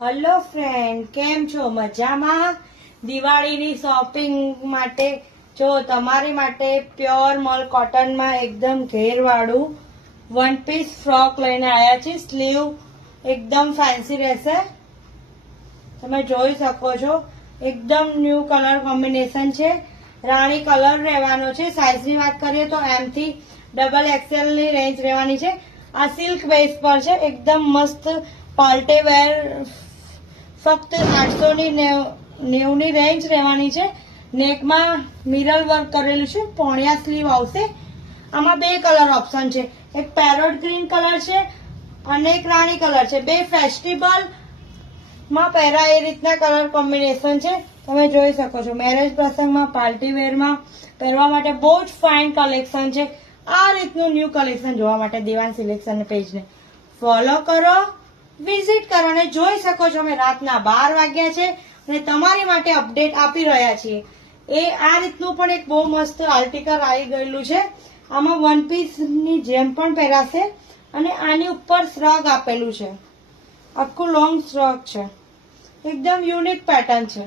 Hello friend, કેમ છો? મજામાં? દિવાળીની શોપિંગ માટે જો તમારી માટે પ્યોર મલ કોટનમાં એકદમ ઘેરવાળું વન પીસ ફ્રોક લઈને આવ્યા છે. સ્લીવ એકદમ ફેન્સી રહેશે. તમે જોઈ શકો છો, એકદમ ન્યૂ કલર કોમ્બિનેશન છે. રાણી કલર રહેવાનો છે. સાઇઝની વાત કરીએ તો M થી XXL ની રેન્જ રહેવાની છે. આ સિલ્ક બેઝ પર છે. એકદમ મસ્ત પાર્ટી વેર. ફક્ત 890 ની રેન્જ રહેવાની છે. નેકમાં મિરર વર્ક કરેલું છે. પોણિયા સ્લીવ આવશે. આમાં બે કલર ઓપ્શન છે. એક પેરોટ ગ્રીન કલર છે અને એક રાણી કલર છે. બે ફેસ્ટિવલ માં પહેરા એ રીતના કલર કોમ્બિનેશન છે. તમે જોઈ શકો છો, મેરેજ પ્રસંગમાં પાર્ટી વેરમાં પહેરવા માટે બહુ જ ફાઇન કલેક્શન છે. આ રીતનું ન્યૂ કલેક્શન જોવા માટે દેવાન સિલેક્શન પેજને ફોલો કરો, વિઝિટ કરો અને જોઈ શકો છો. અમે રાતના 12 વાગ્યા છે અને તમારી માટે અપડેટ આપી રહ્યા છીએ. આ રીતનું પણ એક બહુ મસ્ત આર્ટિકલ આવી ગયેલું છે. આમાં વન પીસ ની જેમ પણ પહેરાશે અને આની ઉપર શ્રગ આપેલું છે. આખું લોંગ શ્રગ છે. એકદમ યુનિક પેટર્ન છે.